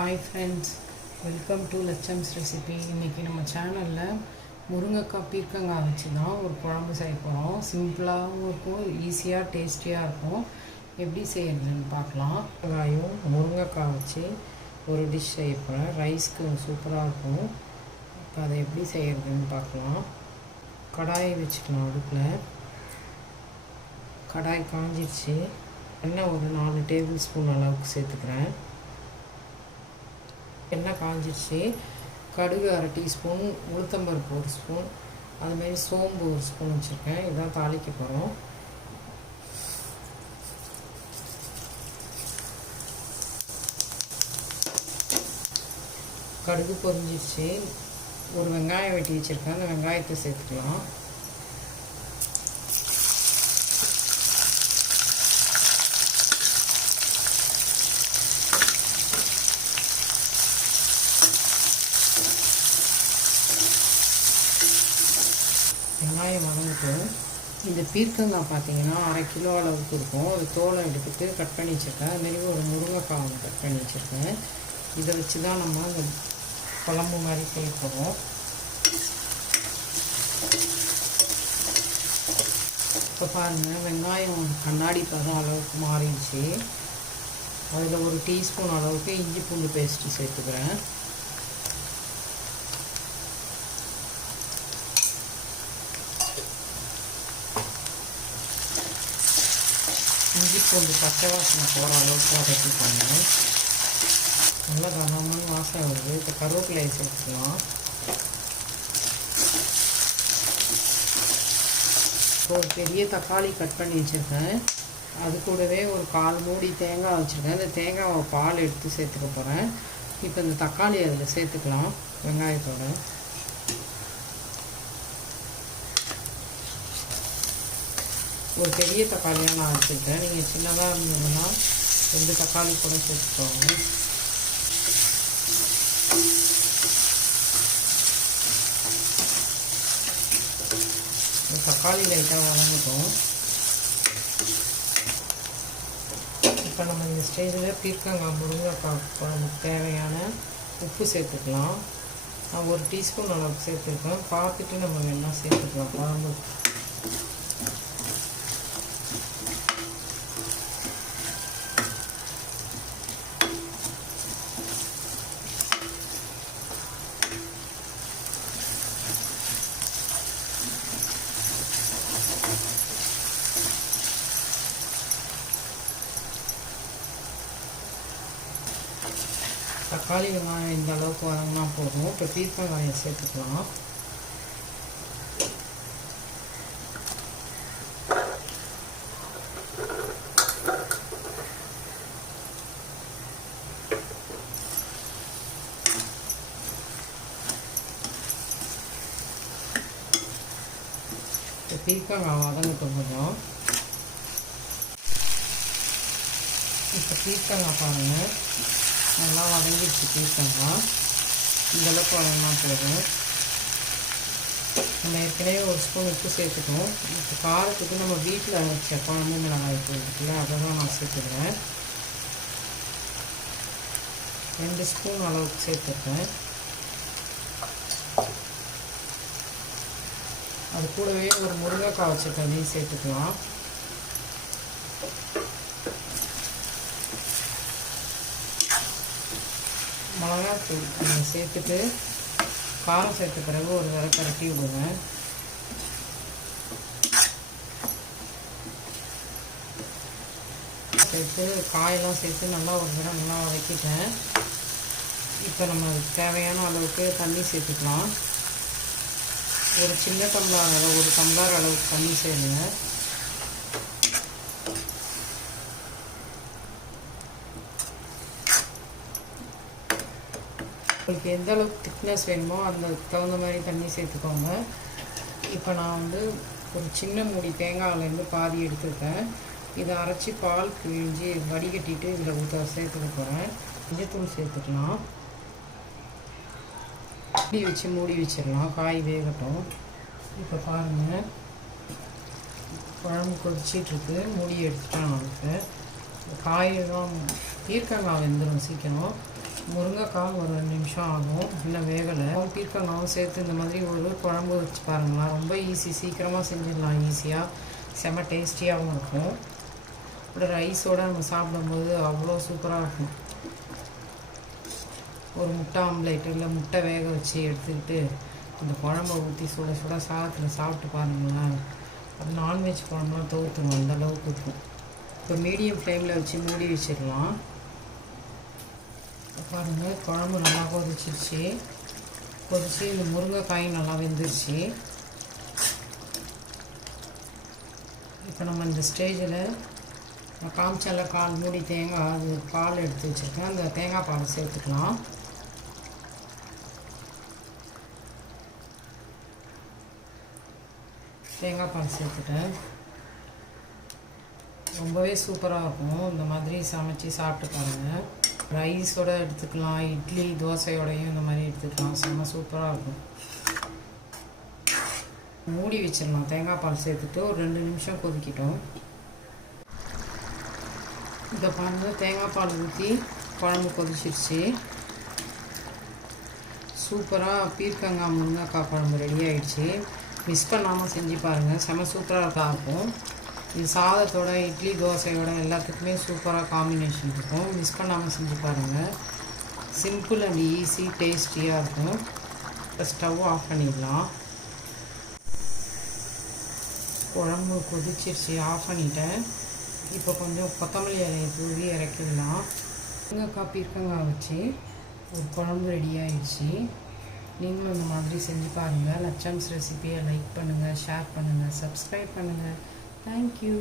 Hi friends, welcome to லட்சம்ஸ் recipe. இன்றைக்கி நம்ம சேனலில் முருங்கைக்காய் பீர்க்கங்காய் வச்சு தான் ஒரு குழம்பு செய்ய போகிறோம். சிம்பிளாகவும் இருக்கும், ஈஸியாக டேஸ்டியாக இருக்கும். எப்படி செய்யறதுன்னு பார்க்கலாம். வெங்காயம் முருங்கைக்காய் வச்சு ஒரு டிஷ் செய்ய போகிறேன். ரைஸ்க்கு சூப்பராக இருக்கும். இப்போ அதை எப்படி செய்யறதுன்னு பார்க்கலாம். கடாயை வச்சுக்கலாம். அடுப்பில் கடாய் காஞ்சிடுச்சு. எண்ணெய் ஒரு 4 டேபிள் ஸ்பூன் அளவுக்கு சேர்த்துக்கிறேன். எண்ணெய் காஞ்சிடுச்சு. கடுகு 1/2 டீஸ்பூன், உளுத்தம்பருப்பு 1 ஸ்பூன், அதுமாரி சோம்பு 1 ஸ்பூன் வச்சுருக்கேன். இதான் தாளிக்க போகிறோம். கடுகு பொரிஞ்சிடுச்சு. ஒரு வெங்காயம் வெட்டி வச்சுருக்கேன். அந்த வெங்காயத்தை சேர்த்துக்கலாம். வெங்காயம் வதங்கட்டும். இந்த பீர்க்கங்காய் பார்த்தீங்கன்னா 1/2 கிலோ அளவுக்கு இருக்கும். அது தோலை எடுத்துட்டு கட் பண்ணி வச்சுருக்கேன். அதுமாரி ஒரு முருங்கைக்காய் ஒன்று கட் பண்ணி வச்சுருக்கேன். இதை வச்சு தான் நம்ம அந்த குழம்பு மாதிரி செய்ய போகிறோம். இப்போ பாருங்கள், வெங்காயம் கண்ணாடி பதம் அளவுக்கு மாறிடுச்சு. அதில் ஒரு டீஸ்பூன் அளவுக்கு இஞ்சி பூண்டு பேஸ்ட்டு சேர்த்துக்கிறேன். இஞ்சி பூண்டு பச்சை வாசனை போகிற அளவுக்கு வதக்கிக்கோங்க. நல்லா கனமான வாசனை வருது. இப்போ கருவேப்பிலையை சேர்த்துக்கலாம். இப்போ ஒரு பெரிய தக்காளி கட் பண்ணி வச்சுருக்கேன். அது கூடவே ஒரு 1/4 மூடி தேங்காய் வச்சுருக்கேன். இந்த தேங்காவை பால் எடுத்து சேர்த்துக்க போகிறேன். இப்போ இந்த தக்காளி அதில் சேர்த்துக்கலாம் வெங்காயத்தோட. ஒரு பெரிய தக்காளியாக நான் வச்சுருக்கேன். நீங்கள் சின்னதாக இருந்ததுன்னா 2 தக்காளி கூட சேர்த்துக்கோங்க. தக்காளி லைட்டாக வதங்கட்டும். இப்போ நம்ம இந்த ஸ்டேஜில் பீர்க்கங்காய் முருங்கைக்காய் குழம்புக்கு தேவையான உப்பு சேர்த்துக்கலாம். நான் 1 டீஸ்பூன் அளவுக்கு சேர்த்துருக்கேன். பார்த்துட்டு நம்ம வேணால் சேர்த்துக்கலாம் குழம்பு. தக்காளி வெங்காயம் இந்த அளவுக்கு வதங்கினா போதும். இப்போ பீர்க்கங்காயை சேர்த்துக்கலாம். இப்போ பீர்க்கங்காய் வதங்கட்டும் கொஞ்சம். இப்போ பீர்க்கங்காய் பாருங்கள், நல்லா வதங்கிடுச்சு. பீர்க்கங்காய் இந்தளவுக்கு வதங்கினா போதும். நம்ம ஏற்கனவே 1 ஸ்பூன் உப்பு சேர்த்துட்டோம். இப்போ காரத்துக்கு நம்ம வீட்டில் வச்ச குழம்பு மிளகாய் இருக்குல்ல, அதை தான் நான் சேர்த்துக்கிறேன். 2 ஸ்பூன் அளவுக்கு சேர்த்துருக்கேன். அது கூடவே ஒரு முருங்கைக்காய் வச்ச தண்ணியும் சேர்த்துக்கலாம். மிளகாத்தூள் நீங்கள் சேர்த்துட்டு காரம் சேர்த்த பிறகு ஒரு தடவை கரட்டி விடுங்க. சேர்த்து காயெல்லாம் சேர்த்து நல்லா ஒரு தடவை நல்லா வதக்கிட்டேன். இப்போ நம்ம அதுக்கு தேவையான அளவுக்கு தண்ணி சேர்த்துக்கலாம். ஒரு சின்ன டம்ளர் அளவு, 1 டம்ளர் அளவுக்கு தண்ணி சேருங்க. உங்களுக்கு எந்த அளவுக்கு திக்னஸ் வேணுமோ அந்த தகுந்த மாதிரி தண்ணி சேர்த்துக்கோங்க. இப்போ நான் ஒரு சின்ன மூடி தேங்காயிலேருந்து பாதி எடுத்துருக்கேன். இதை அரைச்சி பால் பிழிஞ்சி வடிகட்டிட்டு இதில் சேர்த்துக்க போகிறேன். மஞ்சத்தூள் சேர்த்துக்கலாம். மூடி வச்சு மூடி வச்சிடலாம், காய் வேகட்டும். இப்போ பாருங்கள், குழம்பு கொதிச்சிட்ருக்கு. மூடி எடுத்துட்டேன். நமக்கு காயெல்லாம் பீர்க்கங்காய் வெந்துடும் சீக்கிரம். முருங்கைக்காய் ஒரு 2 நிமிஷம் ஆகும், இன்னும் வேகலை. பீர்க்கங்காவும் சேர்த்து இந்த மாதிரி ஒரு குழம்பு வச்சு பாருங்களா, ரொம்ப ஈஸி, சீக்கிரமாக செஞ்சிடலாம், ஈஸியாக, செம்ம டேஸ்டியாகவும் இருக்கும். இப்படி ரைஸோடு நம்ம சாப்பிடும்போது அவ்வளோ சூப்பராக இருக்கும். ஒரு முட்டை ஆம்லேட் இல்லை முட்டை வேக வச்சு எடுத்துக்கிட்டு இந்த குழம்பை ஊற்றி சுட சுட சாதத்தில் சாப்பிட்டு பாருங்களேன், அது நான்வெஜ் குழம்புலாம் தோற்றுடும், அந்த அளவுக்கு இருக்கும். இப்போ மீடியம் ஃப்ளேமில் வச்சு மூடி வச்சிடலாம். பாருங்கள், குழம்பு நல்லா கொதிச்சிருச்சு. இந்த முருங்கைக்காயும் நல்லா வெந்துருச்சு. இப்போ நம்ம இந்த ஸ்டேஜில் நான் காமிச்சால மூடி தேங்காய், அது பால் எடுத்து வச்சுருக்கேன், அந்த தேங்காய் பால் சேர்த்துக்கலாம். தேங்காய் பால் சேர்த்துட்டேன். ரொம்பவே சூப்பராக இருக்கும். இந்த மாதிரி சமைச்சி சாப்பிட்டு பாருங்கள். ரைஸோடு எடுத்துக்கலாம், இட்லி தோசையோடையும் இந்த மாதிரி எடுத்துக்கலாம், செம்ம சூப்பராக இருக்கும். மூடி வச்சிடலாம். தேங்காய் பால் சேர்த்துட்டு ஒரு 2 நிமிஷம் கொதிக்கிட்டோம். இதை பாருங்கள், தேங்காய் பால் ஊற்றி குழம்பு கொதிச்சிருச்சு. சூப்பராக பீர்க்கங்காய் முருங்கைக்காய் குழம்பு ரெடி ஆகிடுச்சு. மிஸ் பண்ணாமல் செஞ்சு பாருங்கள், செம்ம சூப்பராக இருக்கும். இது சாதத்தோட இட்லி தோசையோட எல்லாத்துக்குமே சூப்பராக காம்பினேஷன் இருக்கும். மிஸ் பண்ணாமல் செஞ்சு பாருங்கள். சிம்பிள் அண்ட் ஈஸி, டேஸ்டியாக இருக்கும். இப்போ ஸ்டவ் ஆஃப் பண்ணிடலாம். குழம்பு கொதிச்சிருச்சு, ஆஃப் பண்ணிட்டேன். இப்போ கொஞ்சம் கொத்தமல்லி இலையை தூவி இறக்கிடலாம். முருங்கைக்காய் பீர்க்கங்காய் வச்சு ஒரு குழம்பு ரெடி ஆகிடுச்சு. நீங்களும் இந்த மாதிரி செஞ்சு பாருங்கள். லட்சம்ஸ் ரெசிபியை லைக் பண்ணுங்கள், ஷேர் பண்ணுங்கள், சப்ஸ்கிரைப் பண்ணுங்கள். தேங்க்யூ.